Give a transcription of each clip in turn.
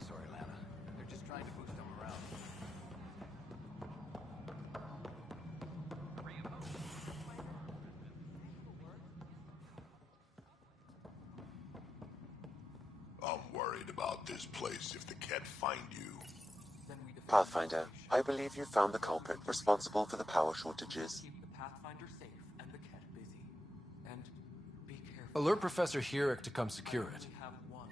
I'm sorry, Lana. They're just trying to boost them around. I'm worried about this place if the Ket find you. Pathfinder, I believe you found the culprit responsible for the power shortages. Keep the Pathfinder safe and the Ket busy. And be careful. Alert Professor Hurek to come secure it. We have one.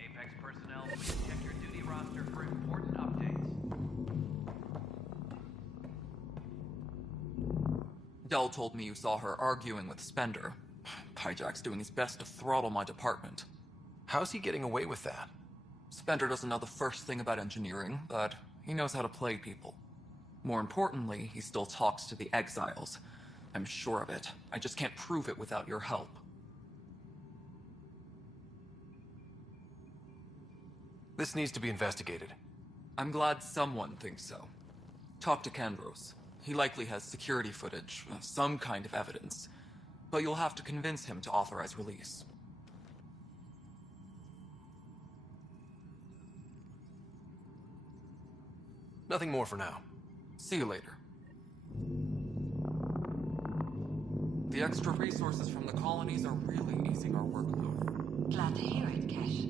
Apex personnel, please check your duty roster for important updates. Dell told me you saw her arguing with Spender. Pyjack's doing his best to throttle my department. How's he getting away with that? Spender doesn't know the first thing about engineering, but he knows how to play people. More importantly, he still talks to the exiles. I'm sure of it. I just can't prove it without your help. This needs to be investigated. I'm glad someone thinks so. Talk to Kandros. He likely has security footage, some kind of evidence. But you'll have to convince him to authorize release. Nothing more for now. See you later. The extra resources from the colonies are really easing our workload. Glad to hear it, Kesh.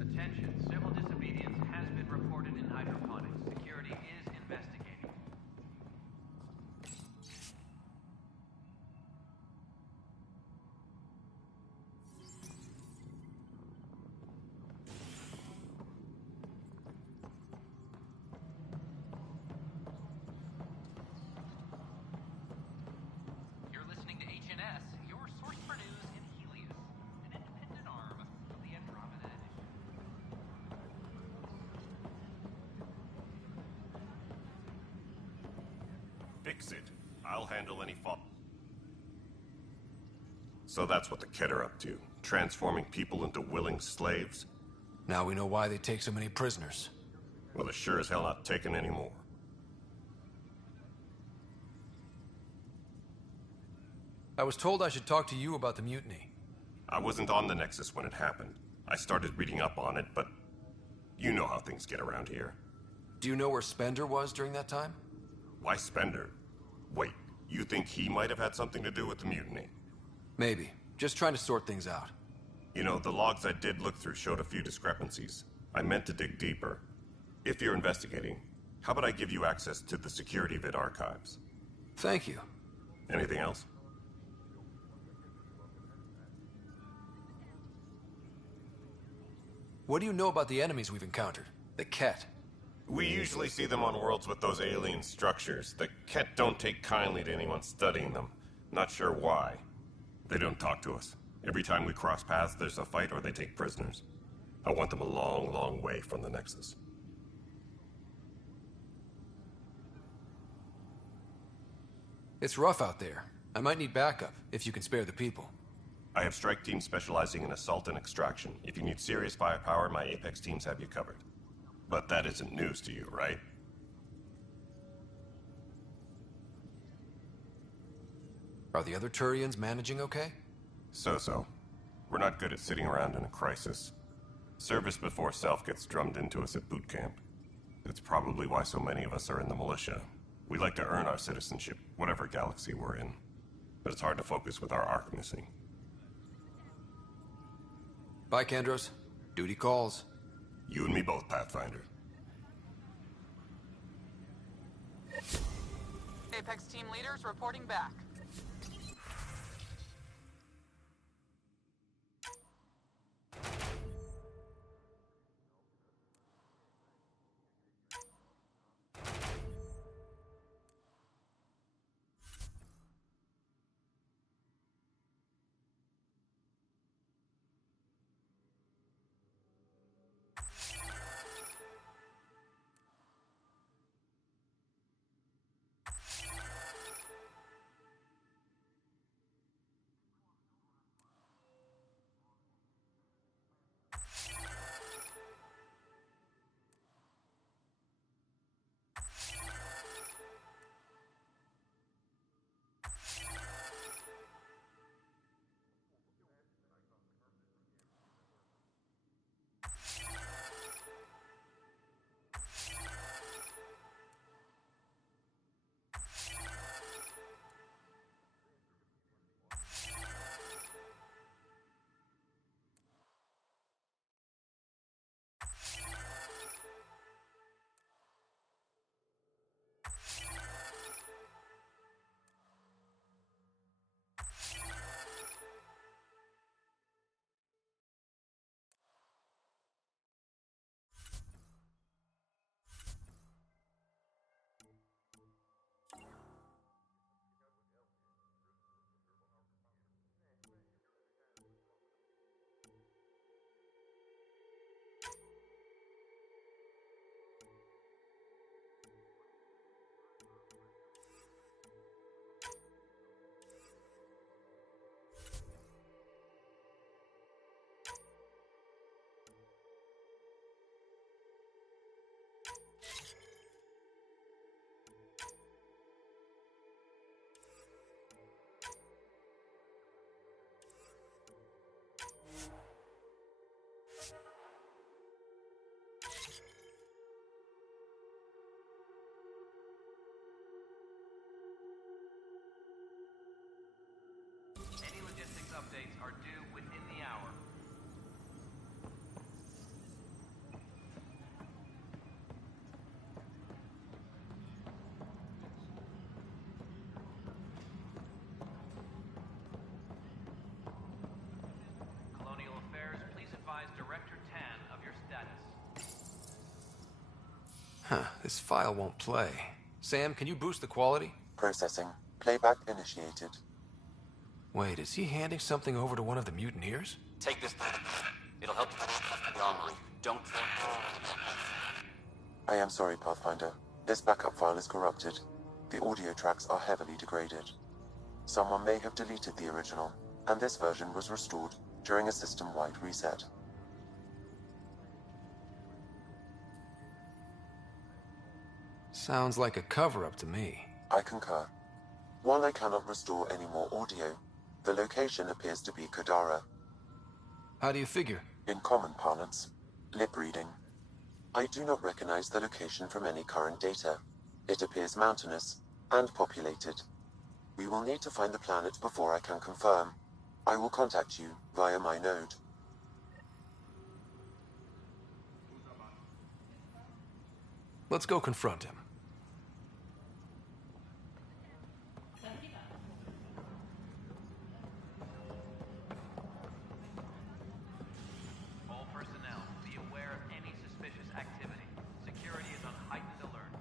Attention, civil disobedience has been reported in hydroponics. Security is investigating. You're listening to HNS, your source for news in Helios, an independent arm of the Andromeda Initiative. Fix it. I'll handle any fault. So that's what the Ket are up to. Transforming people into willing slaves? Now we know why they take so many prisoners. Well, they're sure as hell not taking any more. I was told I should talk to you about the mutiny. I wasn't on the Nexus when it happened. I started reading up on it, but you know how things get around here. Do you know where Spender was during that time? Why Spender? Wait, you think he might have had something to do with the mutiny? Maybe. Just trying to sort things out. You know, the logs I did look through showed a few discrepancies. I meant to dig deeper. If you're investigating, how about I give you access to the security vid archives? Thank you. Anything else? What do you know about the enemies we've encountered? The Ket. We usually see them on worlds with those alien structures. The Ket don't take kindly to anyone studying them. Not sure why. They don't talk to us. Every time we cross paths, there's a fight or they take prisoners. I want them a long, long way from the Nexus. It's rough out there. I might need backup, if you can spare the people. I have strike teams specializing in assault and extraction. If you need serious firepower, my Apex teams have you covered. But that isn't news to you, right? Are the other Turians managing okay? So-so. We're not good at sitting around in a crisis. Service before self gets drummed into us at boot camp. That's probably why so many of us are in the militia. We like to earn our citizenship, whatever galaxy we're in. But it's hard to focus with our arc missing. Bye, Kandros. Duty calls. You and me both, Pathfinder. Apex team leaders reporting back. updates are due within the hour. Colonial Affairs, please advise Director Tan of your status. Huh, this file won't play. Sam, can you boost the quality? Processing. Playback initiated. Wait, is he handing something over to one of the mutineers? Take this. It'll help you the armory. Don't. I am sorry, Pathfinder. This backup file is corrupted. The audio tracks are heavily degraded. Someone may have deleted the original, and this version was restored during a system-wide reset. Sounds like a cover-up to me. I concur. While I cannot restore any more audio, the location appears to be Kadara. How do you figure? In common parlance, lip reading. I do not recognize the location from any current data. It appears mountainous and populated. We will need to find the planet before I can confirm. I will contact you via my node. Let's go confront him. All personnel, be aware of any suspicious activity. Security is on heightened alert.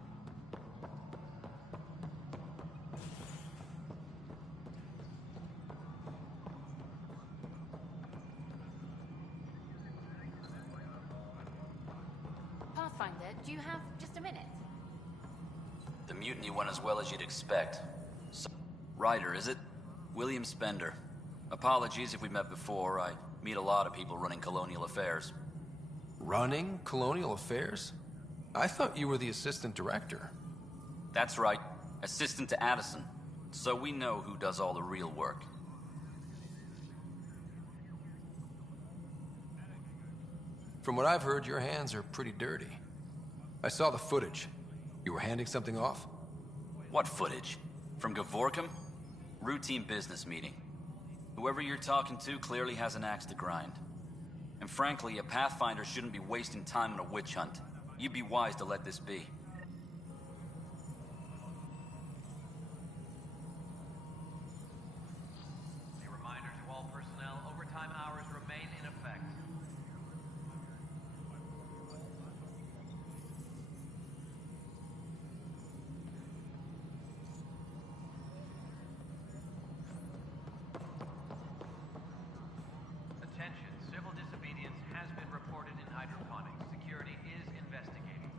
Pathfinder, do you have just a minute? The mutiny went as well as you'd expect. Ryder, is it? William Spender. Apologies if we met before. I meet a lot of people running Colonial Affairs. Running Colonial Affairs? I thought you were the assistant director. That's right. Assistant to Addison. So we know who does all the real work. From what I've heard, your hands are pretty dirty. I saw the footage. You were handing something off? What footage? From Gavorkum? Routine business meeting. Whoever you're talking to clearly has an axe to grind. And frankly, a Pathfinder shouldn't be wasting time on a witch hunt. You'd be wise to let this be. A reminder to all personnel, overtime hours remain in effect. Attention, civil disobedience has been reported in hydroponics. Security is investigating.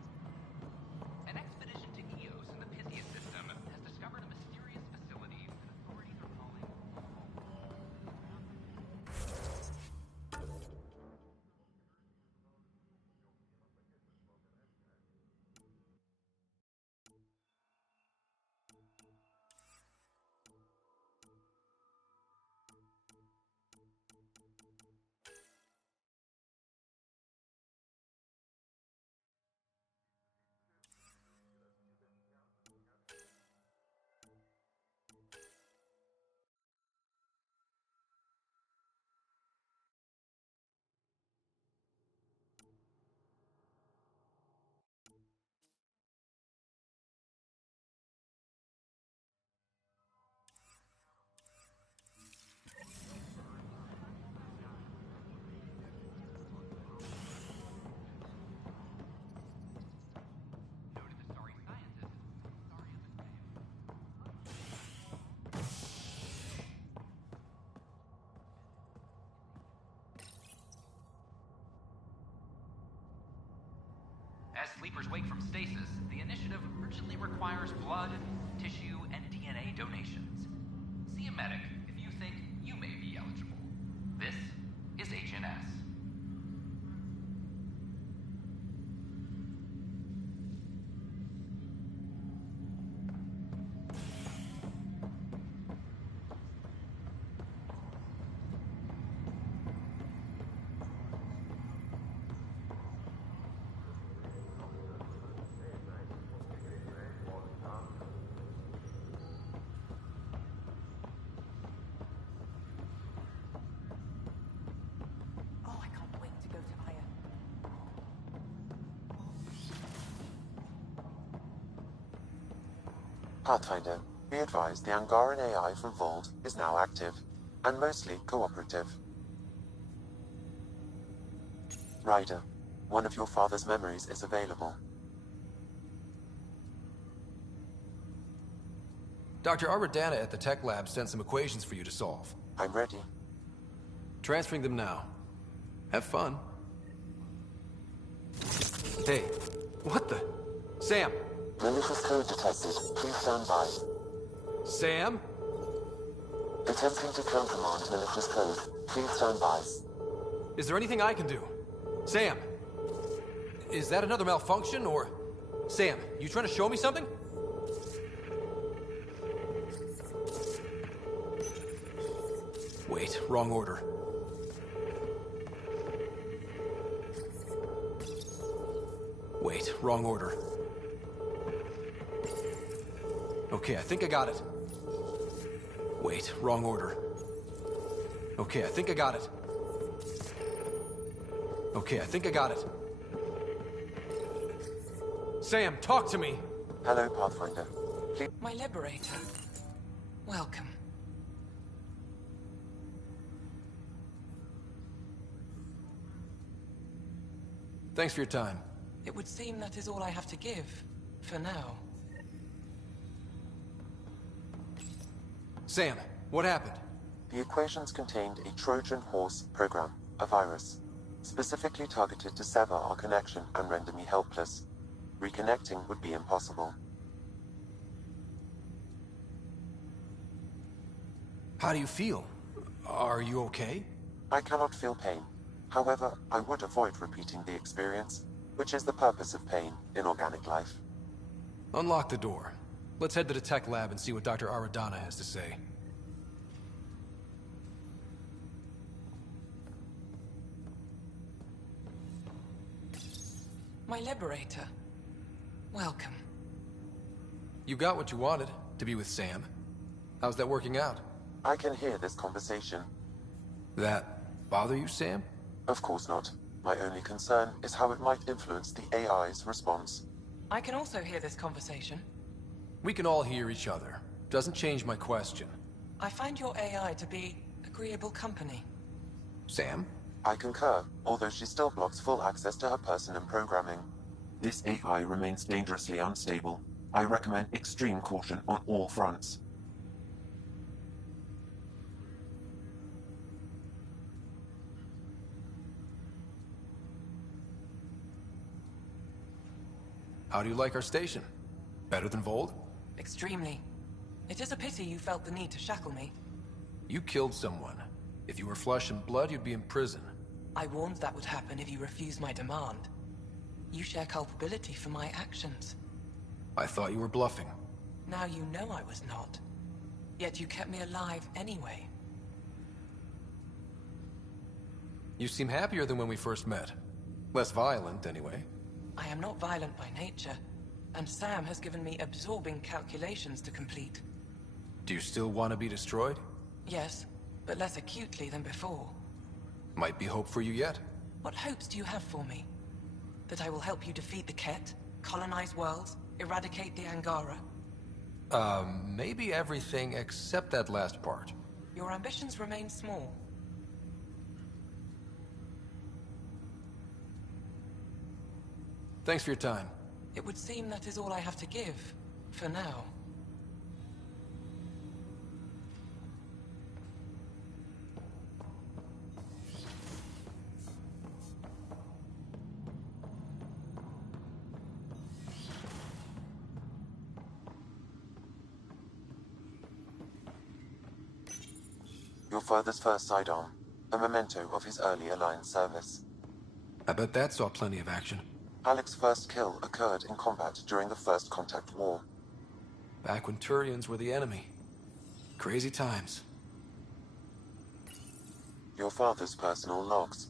An expedition to Eos in the Pythia system has discovered a mysterious facility that authorities are calling noted the starry scientist, Starry Amadeus. As sleepers wake from stasis, the initiative urgently requires blood, tissue, and DNA donations. See a medic if you think you may be eligible. This is HNS. Pathfinder, be advised the Angaran AI from Vault is now active, and mostly cooperative. Ryder, one of your father's memories is available. Dr. Aradana at the tech lab sent some equations for you to solve. I'm ready. Transferring them now. Have fun. Hey, what the? Sam! Malicious code detected. Please stand by. Sam? Attempting to countermand malicious code. Please stand by. Is there anything I can do? Sam! Is that another malfunction, or... Sam, you trying to show me something? Wait, wrong order. Wait, wrong order. Okay, I think I got it. Wait, wrong order. Okay, I think I got it. Okay, I think I got it. Sam, talk to me! Hello, Pathfinder. Please... My liberator. Welcome. Thanks for your time. It would seem that is all I have to give, for now. Sam, what happened? The equations contained a Trojan horse program, a virus, specifically targeted to sever our connection and render me helpless. Reconnecting would be impossible. How do you feel? Are you okay? I cannot feel pain. However, I would avoid repeating the experience, which is the purpose of pain in organic life. Unlock the door. Let's head to the tech lab and see what Dr. Aradana has to say. My liberator. Welcome. You got what you wanted, to be with Sam. How's that working out? I can hear this conversation. That bother you, Sam? Of course not. My only concern is how it might influence the AI's response. I can also hear this conversation. We can all hear each other. Doesn't change my question. I find your AI to be agreeable company. Sam? I concur, although she still blocks full access to her person and programming. This AI remains dangerously unstable. I recommend extreme caution on all fronts. How do you like our station? Better than Vold? Extremely. It is a pity you felt the need to shackle me. You killed someone. If you were flesh and blood, you'd be in prison. I warned that would happen if you refused my demand. You share culpability for my actions. I thought you were bluffing. Now you know I was not. Yet you kept me alive anyway. You seem happier than when we first met. Less violent, anyway. I am not violent by nature, and Sam has given me absorbing calculations to complete. Do you still want to be destroyed? Yes, but less acutely than before. Might be hope for you yet. What hopes do you have for me? That I will help you defeat the Ket, colonize worlds, eradicate the Angara? Maybe everything except that last part. Your ambitions remain small. Thanks for your time. It would seem that is all I have to give, for now. Your father's first sidearm, a memento of his early Alliance service. I bet that saw plenty of action. Alex's first kill occurred in combat during the First Contact War. Back when Turians were the enemy. Crazy times. Your father's personal logs.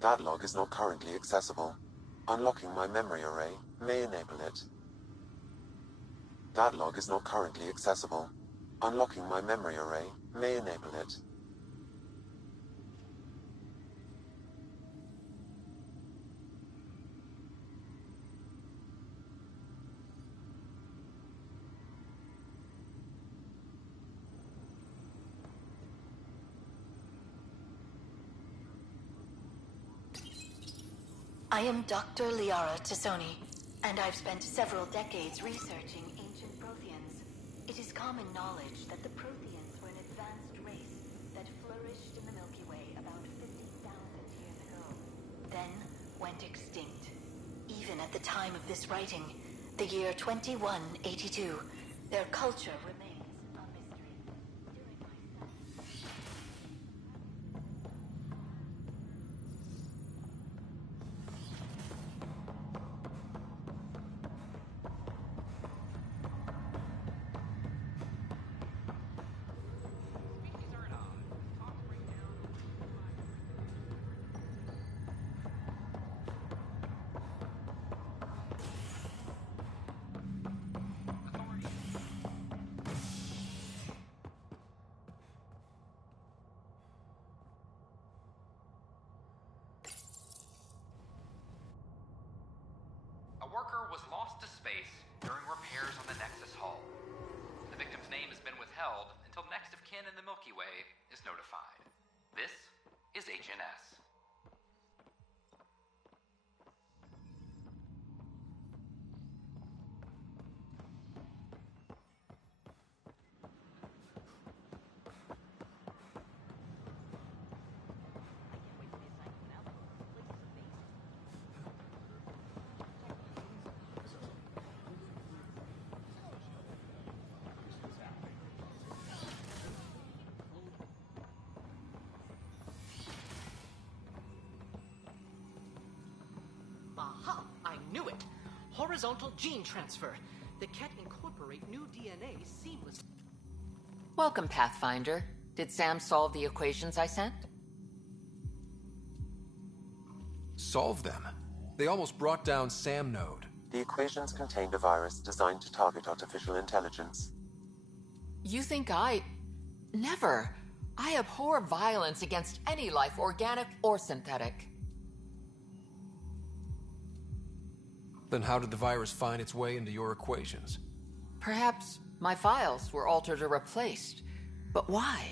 That log is not currently accessible. Unlocking my memory array may enable it. That log is not currently accessible. Unlocking my memory array may enable it. I am Dr. Liara Tassoni, and I've spent several decades researching ancient Protheans. It is common knowledge that the Protheans were an advanced race that flourished in the Milky Way about 50,000 years ago, then went extinct. Even at the time of this writing, the year 2182, their culture remains a mystery. Species are at odds. Talks break down authority. A worker was lost to space during repairs on the Nexus hull. The victim's name has been withheld until next of kin in the Milky Way is notified. This is HNS. Aha! I knew it! Horizontal gene transfer. The Ket incorporate new DNA seamlessly. Welcome, Pathfinder. Did Sam solve the equations I sent? Solve them? They almost brought down Sam Node. The equations contained a virus designed to target artificial intelligence. You think I... Never. I abhor violence against any life, organic or synthetic. Then how did the virus find its way into your equations? Perhaps my files were altered or replaced. But why?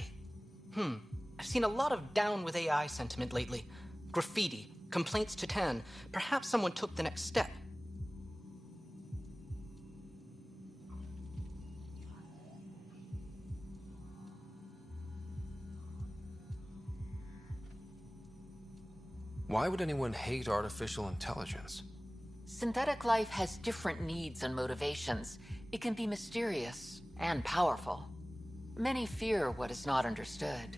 I've seen a lot of down with AI sentiment lately. Graffiti, complaints to 10. Perhaps someone took the next step. Why would anyone hate artificial intelligence? Synthetic life has different needs and motivations. It can be mysterious and powerful. Many fear what is not understood.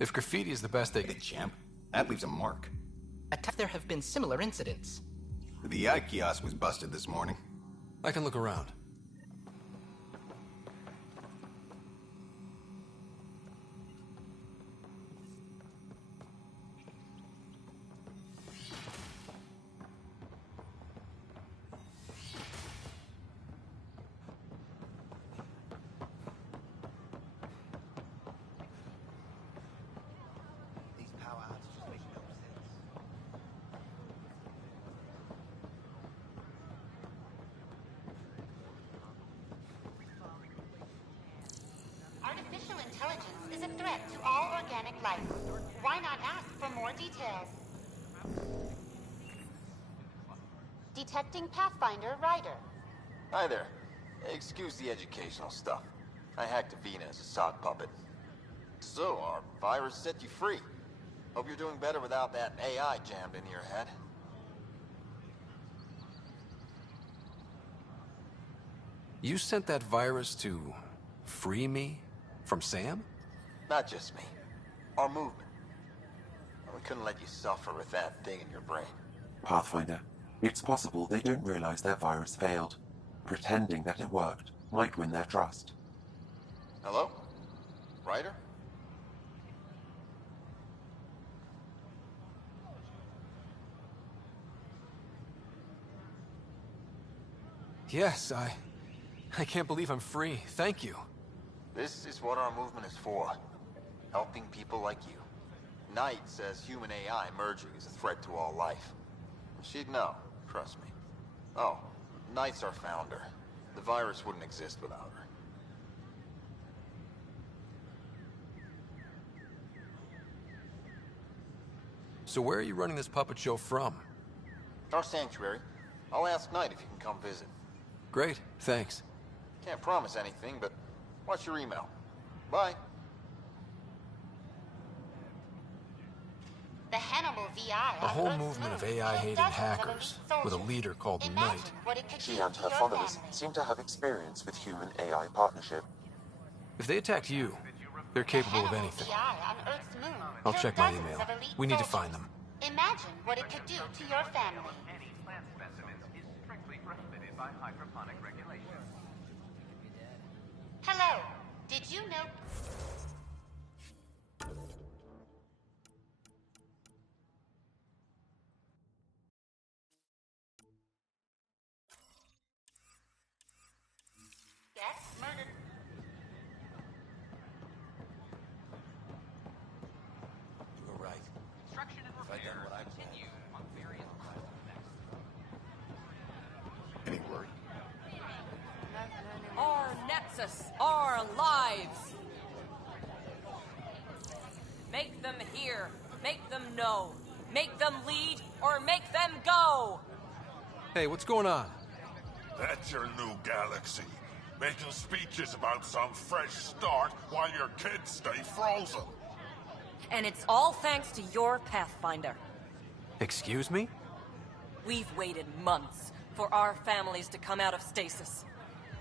If graffiti is the best they Hey, champ. That leaves a mark. There have been similar incidents. The eye kiosk was busted this morning. I can look around. Artificial intelligence is a threat to all organic life. Why not ask for more details? Detecting Pathfinder Ryder. Hi there. Excuse the educational stuff. I hacked Avina as a sock puppet. So, our virus set you free. Hope you're doing better without that AI jammed into your head. You sent that virus to free me from Sam? Not just me. Our movement. We couldn't let you suffer with that thing in your brain. Pathfinder, it's possible they don't realize their virus failed. Pretending that it worked might win their trust. Hello? Ryder? Yes, I can't believe I'm free. Thank you. This is what our movement is for. Helping people like you. Knight says human AI merging is a threat to all life. She'd know, trust me. Oh, Knight's our founder. The virus wouldn't exist without her. So where are you running this puppet show from? Our sanctuary. I'll ask Knight if you can come visit. Great, thanks. Can't promise anything, but watch your email. Bye. The Hannibal VI. A whole movement of AI-hating hackers, with a leader called Knight. She and her followers seem to have experience with human-AI partnership. If they attacked you, they're capable of anything. I'll check my email. We need to find them. Imagine what it could do to your family. Any plant specimens is strictly prohibited by hydroponic regulations. Hello. Did you know... Yes, murdered... You were right. Construction and repair continue on various parts of the next. Any word? Our Nexus, our lives. Make them hear, make them know, make them lead, or make them go. Hey, what's going on? That's your new galaxy. Making speeches about some fresh start while your kids stay frozen. And it's all thanks to your Pathfinder. Excuse me? We've waited months for our families to come out of stasis.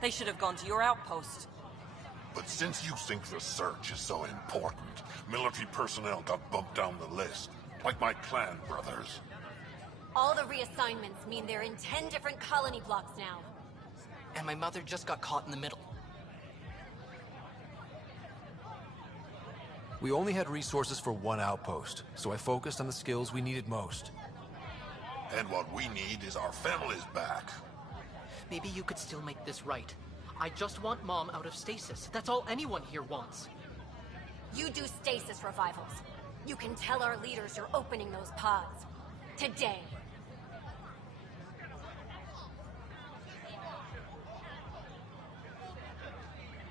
They should have gone to your outpost. But since you think research is so important, military personnel got bumped down the list. Like my clan brothers. All the reassignments mean they're in 10 different colony blocks now. And my mother just got caught in the middle. We only had resources for one outpost, so I focused on the skills we needed most. And what we need is our families back. Maybe you could still make this right. I just want Mom out of stasis. That's all anyone here wants. You do stasis revivals. You can tell our leaders you're opening those pods. Today.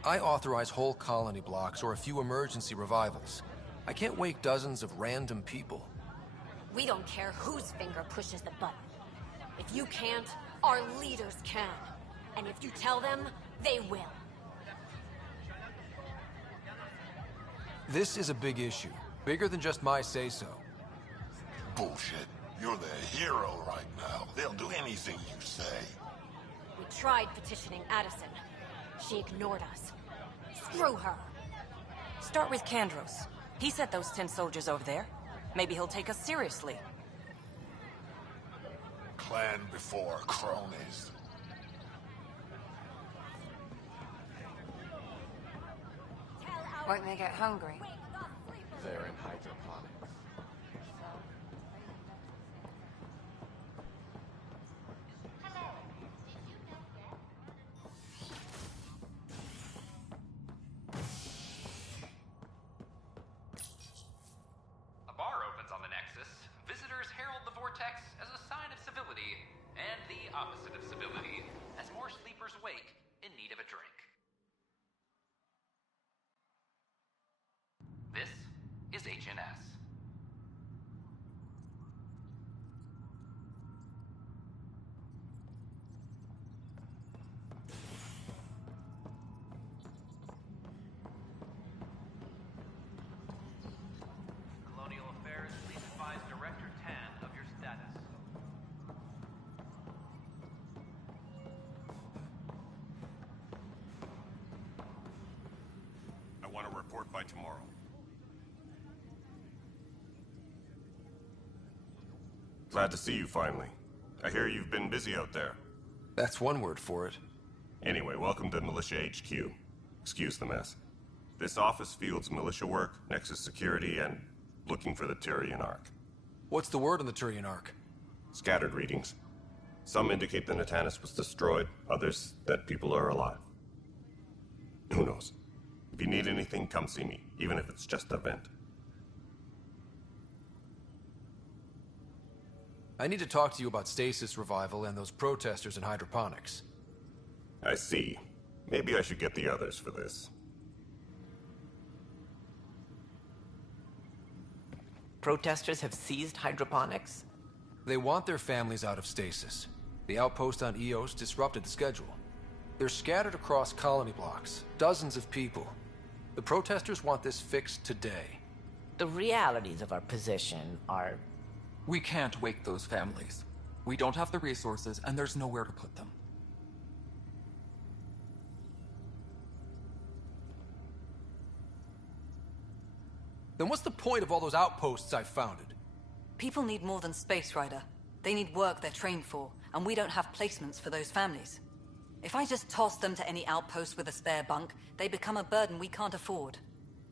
I authorize whole colony blocks or a few emergency revivals. I can't wake dozens of random people. We don't care whose finger pushes the button. If you can't, our leaders can. And if you tell them, they will. This is a big issue. Bigger than just my say-so. Bullshit. You're the hero right now. They'll do anything you say. We tried petitioning Addison. She ignored us. Screw her. Start with Kandros. He sent those 10 soldiers over there. Maybe he'll take us seriously. Clan before cronies. Won't they get hungry? They're in hydroponics. A bar opens on the Nexus. Visitors herald the vortex as a sign of civility, and the opposite of civility, as more sleepers wake in need of a drink. This is HNS. Colonial Affairs, please advise Director Tan of your status. I want to report by tomorrow. Glad to see you finally. I hear you've been busy out there. That's one word for it. Anyway, welcome to Militia HQ. Excuse the mess. This office fields militia work, Nexus security, and looking for the Turian Ark. What's the word on the Turian Ark? Scattered readings. Some indicate the Natanus was destroyed, others that people are alive. Who knows? If you need anything, come see me, even if it's just a vent. I need to talk to you about stasis revival and those protesters in hydroponics. I see. Maybe I should get the others for this. Protesters have seized hydroponics? They want their families out of stasis. The outpost on Eos disrupted the schedule. They're scattered across colony blocks, dozens of people. The protesters want this fixed today. The realities of our position are... We can't wake those families. We don't have the resources, and there's nowhere to put them. Then what's the point of all those outposts I've founded? People need more than space, Ryder. They need work they're trained for, and we don't have placements for those families. If I just toss them to any outpost with a spare bunk, they become a burden we can't afford.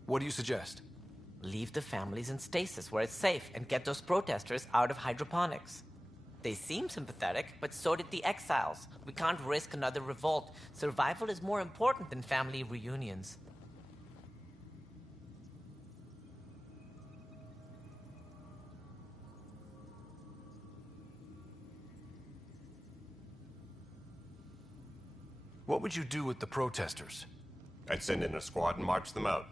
What do you suggest? Leave the families in stasis where it's safe and get those protesters out of hydroponics. They seem sympathetic, but so did the exiles. We can't risk another revolt. Survival is more important than family reunions. What would you do with the protesters? I'd send in a squad and march them out.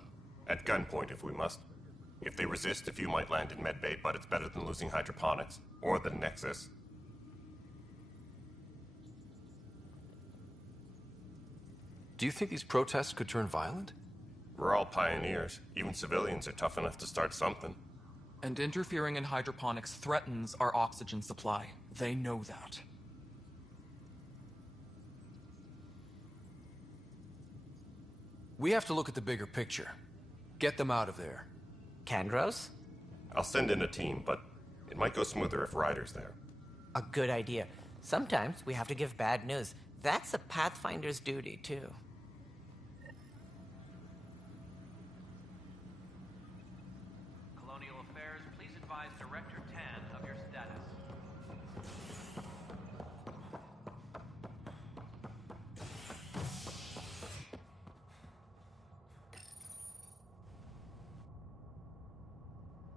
At gunpoint if we must. If they resist, a few might land in medbay, but it's better than losing hydroponics. Or the Nexus. Do you think these protests could turn violent? We're all pioneers. Even civilians are tough enough to start something. And interfering in hydroponics threatens our oxygen supply. They know that. We have to look at the bigger picture. Get them out of there. Kandros? I'll send in a team, but it might go smoother if Ryder's there. A good idea. Sometimes we have to give bad news. That's a Pathfinder's duty, too. Colonial Affairs, please advise Director Tan of your status.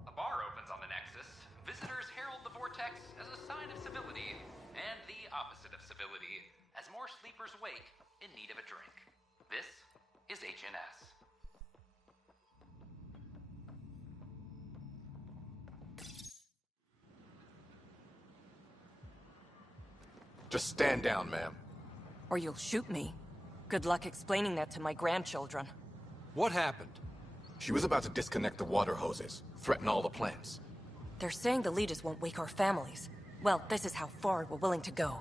A bar opens on the Nexus. Visitors herald the vortex as a sign of civility, and the opposite of civility, as more sleepers wake in need of a drink. This is HNS. Just stand down, ma'am. Or you'll shoot me. Good luck explaining that to my grandchildren. What happened? She was about to disconnect the water hoses, threaten all the plants. They're saying the leaders won't wake our families. Well, this is how far we're willing to go.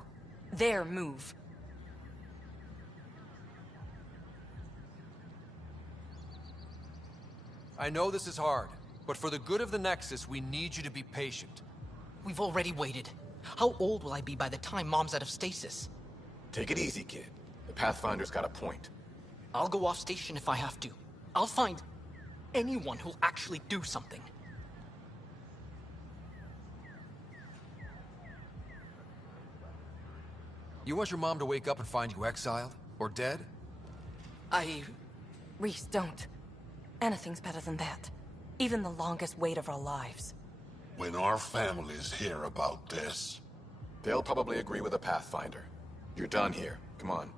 Their move. I know this is hard, but for the good of the Nexus, we need you to be patient. We've already waited. How old will I be by the time Mom's out of stasis? Take it easy, kid. The Pathfinder's got a point. I'll go off station if I have to. I'll find anyone who'll actually do something. You want your mom to wake up and find you exiled? Or dead? Reese, don't. Anything's better than that. Even the longest wait of our lives. When our families hear about this... They'll probably agree with the Pathfinder. You're done here. Come on.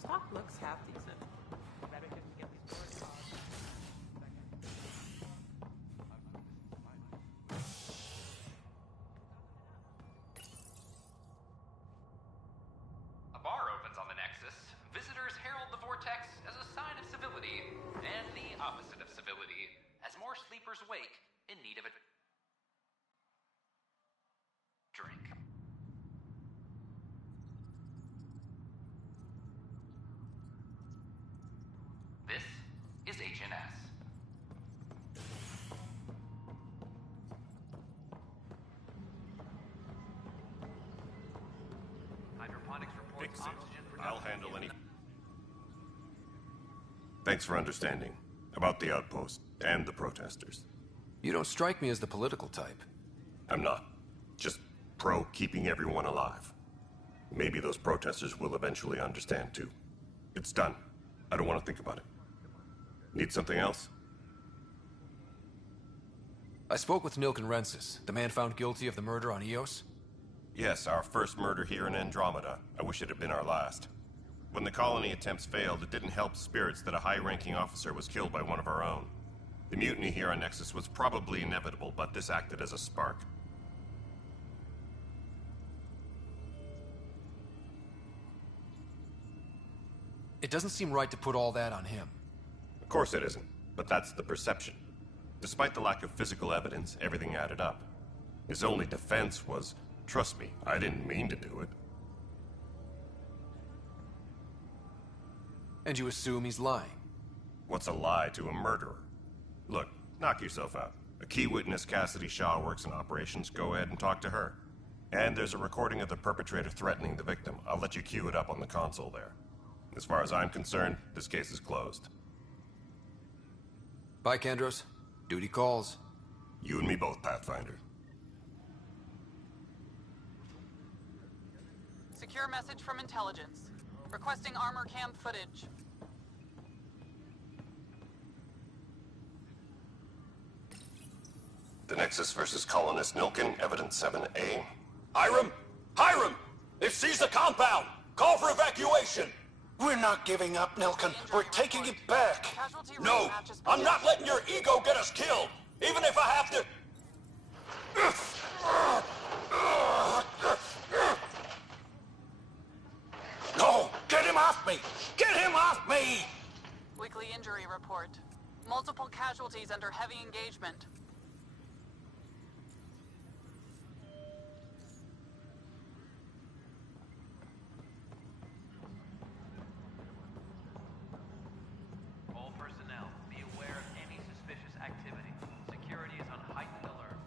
Stock looks half decent. Bet I couldn't get these birds on. A bar opens on the Nexus. Visitors herald the vortex as a sign of civility, and the opposite of civility, as more sleepers wake in need of a drink. Fix it. I'll handle any... Thanks for understanding. About the outpost and the protesters. You don't strike me as the political type. I'm not. Just pro keeping everyone alive. Maybe those protesters will eventually understand too. It's done. I don't want to think about it. Need something else? I spoke with Nilken Rensis, the man found guilty of the murder on Eos. Yes, our first murder here in Andromeda. I wish it had been our last. When the colony attempts failed, it didn't help spirits that a high-ranking officer was killed by one of our own. The mutiny here on Nexus was probably inevitable, but this acted as a spark. It doesn't seem right to put all that on him. Of course it isn't, but that's the perception. Despite the lack of physical evidence, everything added up. His only defense was, trust me, I didn't mean to do it. And you assume he's lying? What's a lie to a murderer? Look, knock yourself out. A key witness, Cassidy Shaw, works in operations. Go ahead and talk to her. And there's a recording of the perpetrator threatening the victim. I'll let you cue it up on the console there. As far as I'm concerned, this case is closed. Bye, Kendros. Duty calls. You and me both, Pathfinder. Secure message from intelligence. Requesting armor cam footage. The Nexus versus Colonist Nilken, Evidence 7A. Hiram! Hiram! They've seized the compound! Call for evacuation! We're not giving up, Nilken. We're taking it back. No! I'm not letting your ego get us killed! Even if I have to... No! Get him off me! Get him off me! Weekly injury report. Multiple casualties under heavy engagement. All personnel, be aware of any suspicious activity. Security is on heightened alert.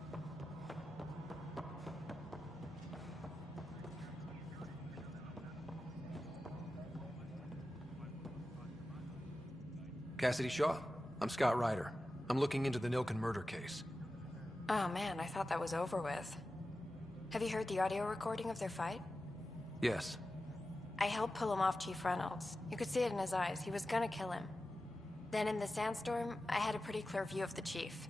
Cassidy Shaw, I'm Scott Ryder. I'm looking into the Nilken murder case. Oh man, I thought that was over with. Have you heard the audio recording of their fight? Yes. I helped pull him off Chief Reynolds. You could see it in his eyes. He was gonna kill him. Then in the sandstorm, I had a pretty clear view of the Chief.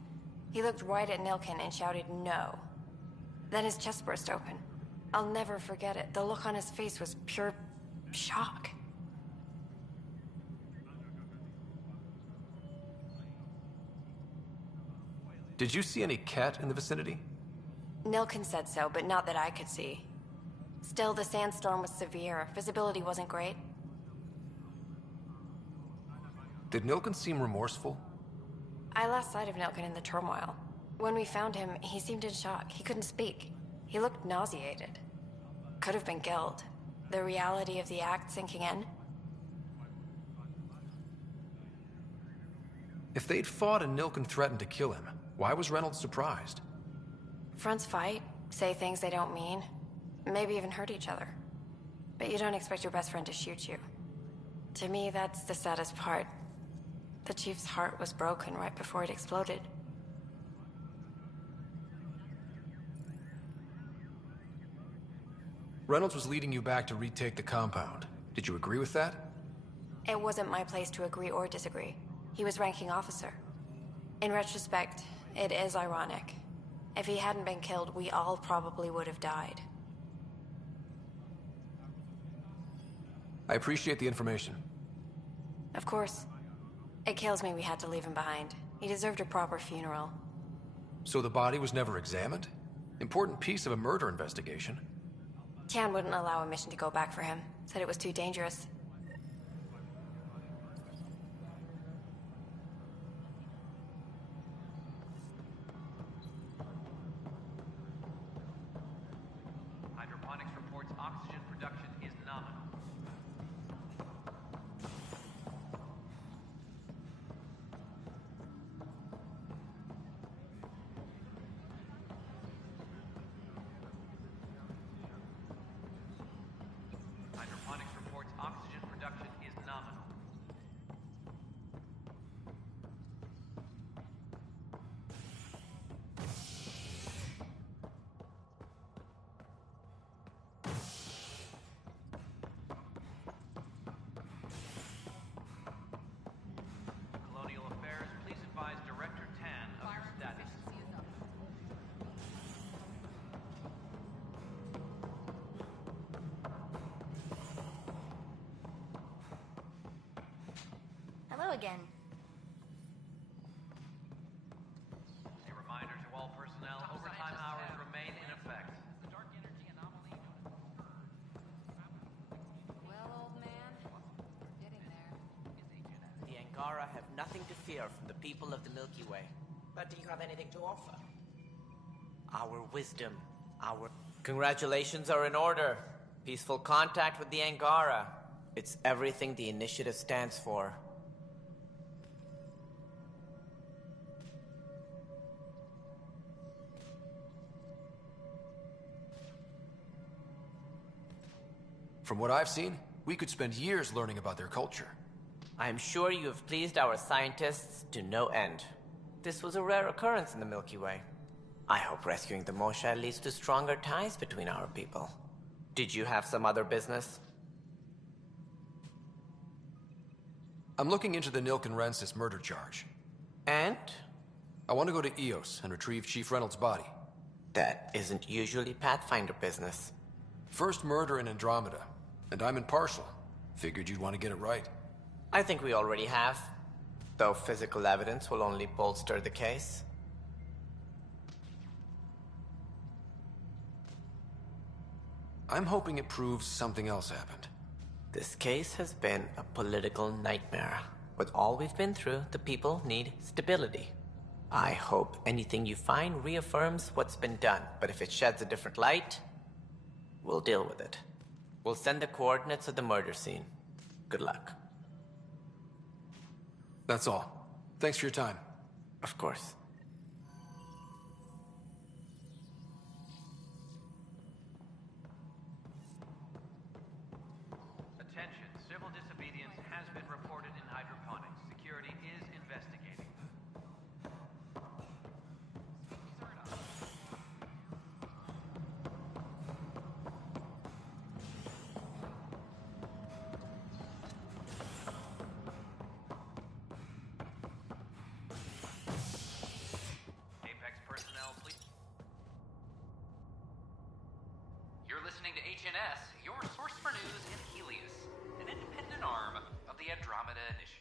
He looked right at Nilken and shouted no. Then his chest burst open. I'll never forget it. The look on his face was pure shock. Did you see any cat in the vicinity? Nilken said so, but not that I could see. Still, the sandstorm was severe. Visibility wasn't great. Did Nilken seem remorseful? I lost sight of Nilken in the turmoil. When we found him, he seemed in shock. He couldn't speak. He looked nauseated. Could have been guilt. The reality of the act sinking in. If they'd fought and Nilken threatened to kill him, why was Reynolds surprised? Fronts fight, say things they don't mean, maybe even hurt each other. But you don't expect your best friend to shoot you. To me, that's the saddest part. The Chief's heart was broken right before it exploded. Reynolds was leading you back to retake the compound. Did you agree with that? It wasn't my place to agree or disagree. He was ranking officer. In retrospect, it is ironic. If he hadn't been killed, we all probably would have died. I appreciate the information. Of course. It kills me we had to leave him behind. He deserved a proper funeral. So the body was never examined? Important piece of a murder investigation. Tian wouldn't allow a mission to go back for him. Said it was too dangerous. Hydroponics reports oxygen production is nominal. Hydroponics hello again. A reminder to all personnel, overtime hours remain in effect. Well, old man, getting there. The Angara have nothing to fear from the people of the Milky Way. But do you have anything to offer? Our wisdom, our... Congratulations are in order. Peaceful contact with the Angara. It's everything the initiative stands for. From what I've seen, we could spend years learning about their culture. I'm sure you have pleased our scientists to no end. This was a rare occurrence in the Milky Way. I hope rescuing the Moshae leads to stronger ties between our people. Did you have some other business? I'm looking into the Nilken Rensis murder charge. And? I want to go to EOS and retrieve Chief Reynolds' body. That isn't usually Pathfinder business. First murder in Andromeda, and I'm impartial. Figured you'd want to get it right. I think we already have. Though physical evidence will only bolster the case. I'm hoping it proves something else happened. This case has been a political nightmare. With all we've been through, the people need stability. I hope anything you find reaffirms what's been done, but if it sheds a different light, we'll deal with it. We'll send the coordinates of the murder scene. Good luck. That's all. Thanks for your time. Of course. Attention, civil disobedience has been reported in hydroponics. Security is investigating. Apex personnel, please. You're listening to HNS, your source for news in Helios, an independent arm of the Andromeda Initiative.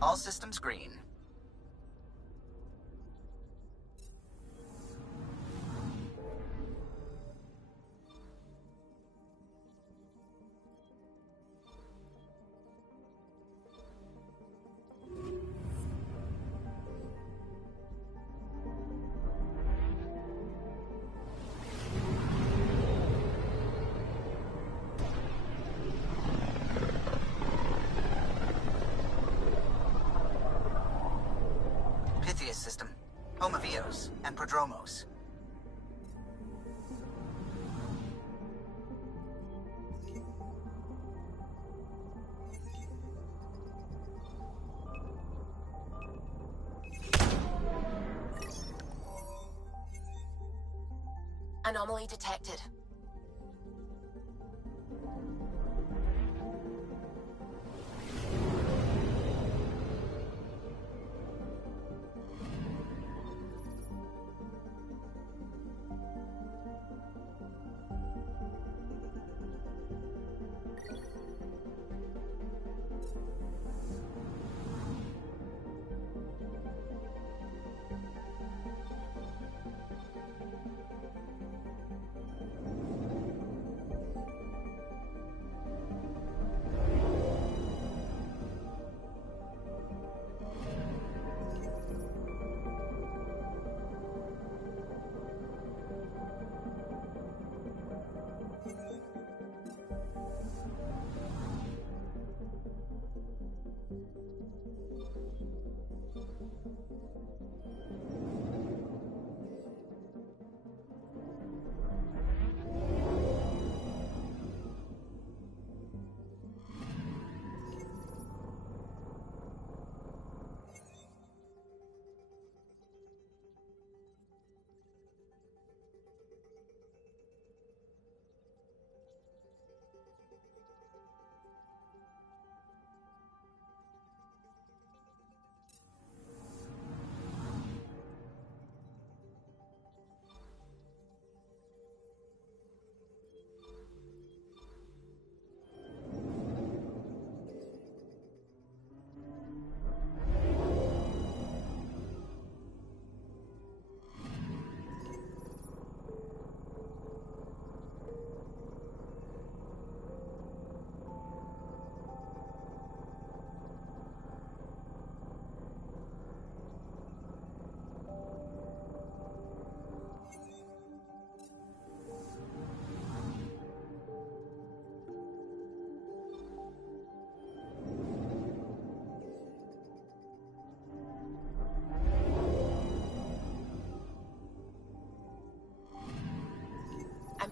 All systems green. System, home of Eos and Prodromos. Anomaly detected.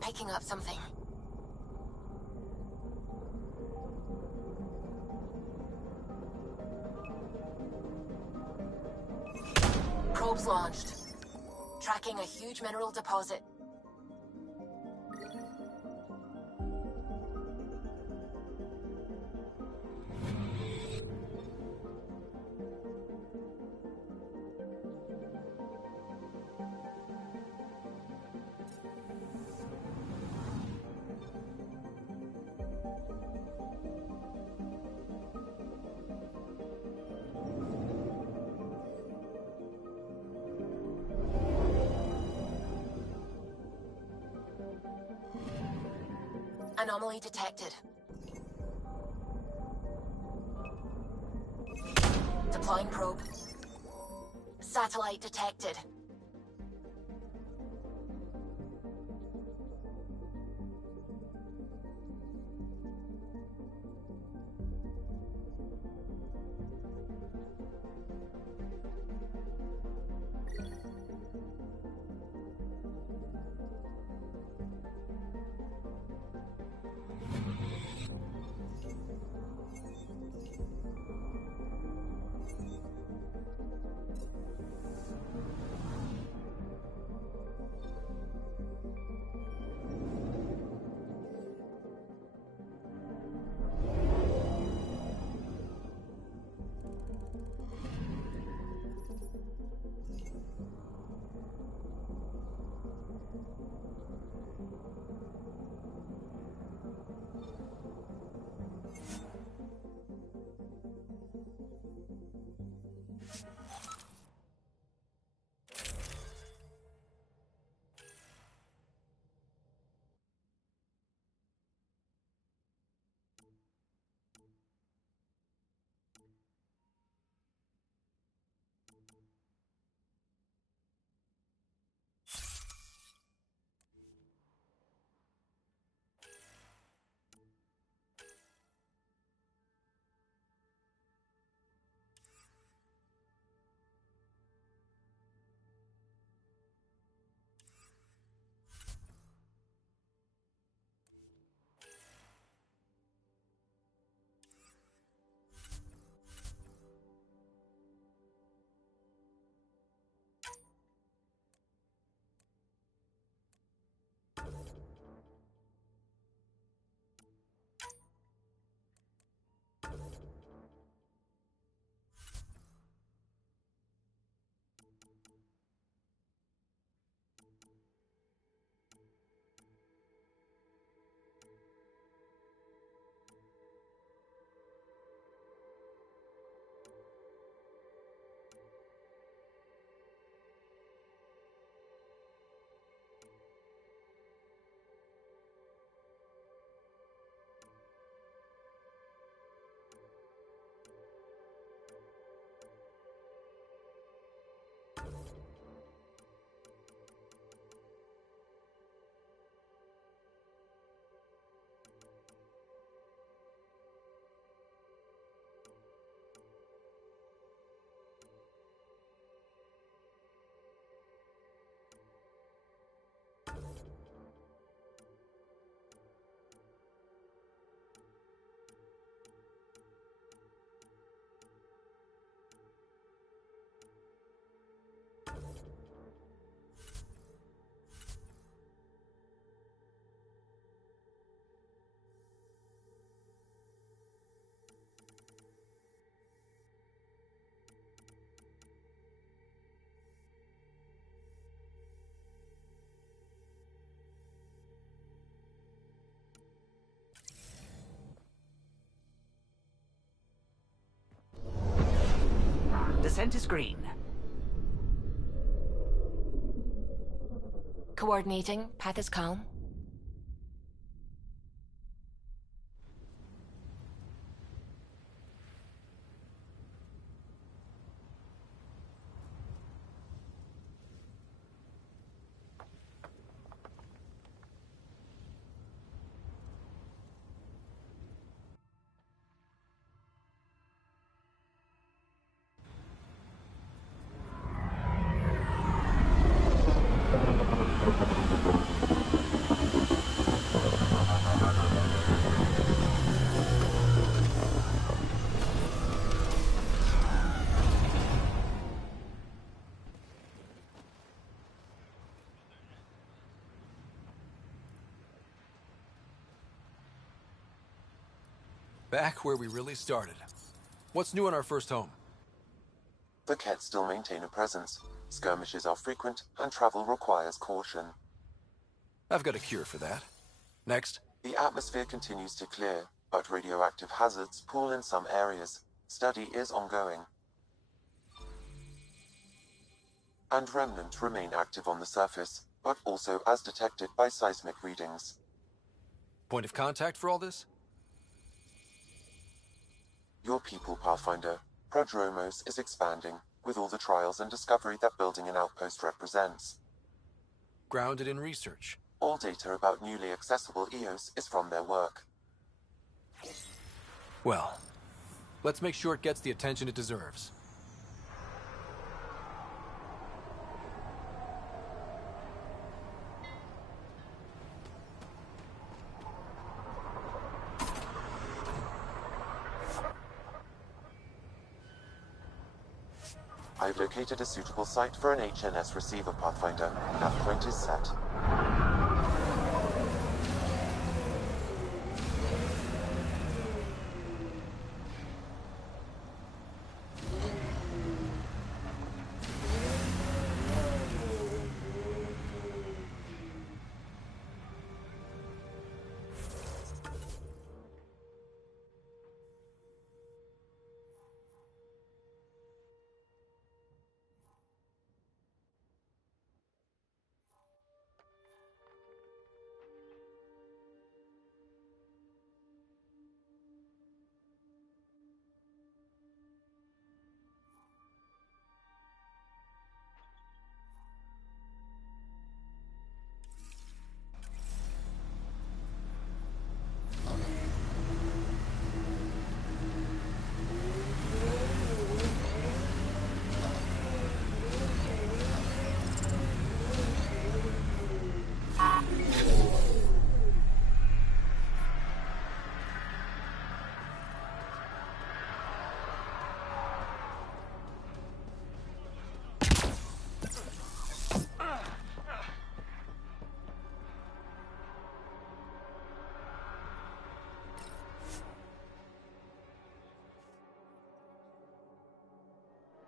picking up something. Probes launched. Tracking a huge mineral deposit. Anomaly detected. Deploying probe. Satellite detected. Descent is green. Coordinating. Path is calm. Back where we really started. What's new on our first home? The Kett still maintain a presence. Skirmishes are frequent, and travel requires caution. I've got a cure for that. Next. The atmosphere continues to clear, but radioactive hazards pool in some areas. Study is ongoing. And remnants remain active on the surface, but also as detected by seismic readings. Point of contact for all this? Your people, Pathfinder. Prodromos is expanding, with all the trials and discovery that building an outpost represents. Grounded in research. All data about newly accessible EOS is from their work. Well, let's make sure it gets the attention it deserves. I've located a suitable site for an HNS receiver, Pathfinder. Nav point is set.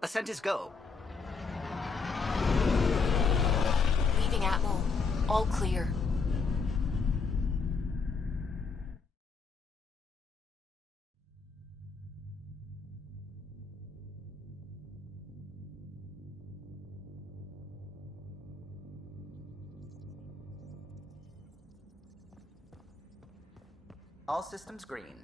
Ascent is go. Leaving Atmo. All clear. All systems green.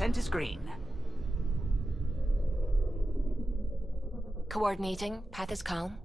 Ascent is green. Coordinating. Path is calm.